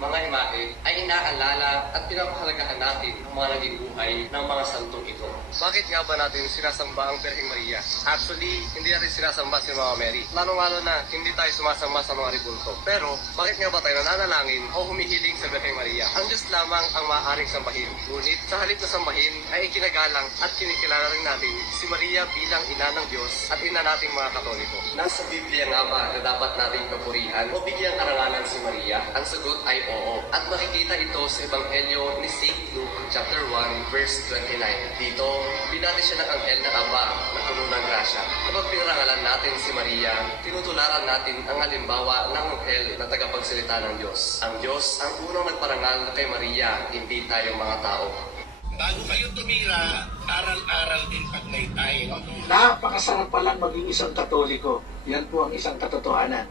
mga imahe ay inaalala at pinapahalagahan natin ang mga naging buhay ng mga santong ito. Bakit nga ba natin sinasamba ang Birheng Maria? Actually, hindi natin sinasamba si Mama Mary. Lalo-lalo na hindi tayo sumasamba sa mga ribulto. Pero, bakit nga ba tayo nananalangin o humihiling sa Birheng Maria? Ang Diyos lamang ang maaaring sambahin. Ngunit, sa halip na sambahin ay ikinagalang at kinikilala rin natin si Maria bilang ina ng Diyos at ina nating mga Katoliko. Nasa Biblia nga ba na dapat nating papurihan o bigyang karangalan si Maria? Ang sagot ay oo. At makikita ito sa Ebanghelyo ni St. Luke chapter 1 verse 29. Dito, binati siya ng anghel na Aba na puno ng grasya. Kapag pinarangalan natin si Maria, tinutularan natin ang halimbawa ng anghel na tagapagsalita ng Diyos. Ang Diyos ang unang nagparangal kay Maria, hindi tayong mga tao. Bago kayo tumira, aral-aral din pagnaytay. Napakasarap palang maging isang Katoliko. Yan po ang isang katotohanan.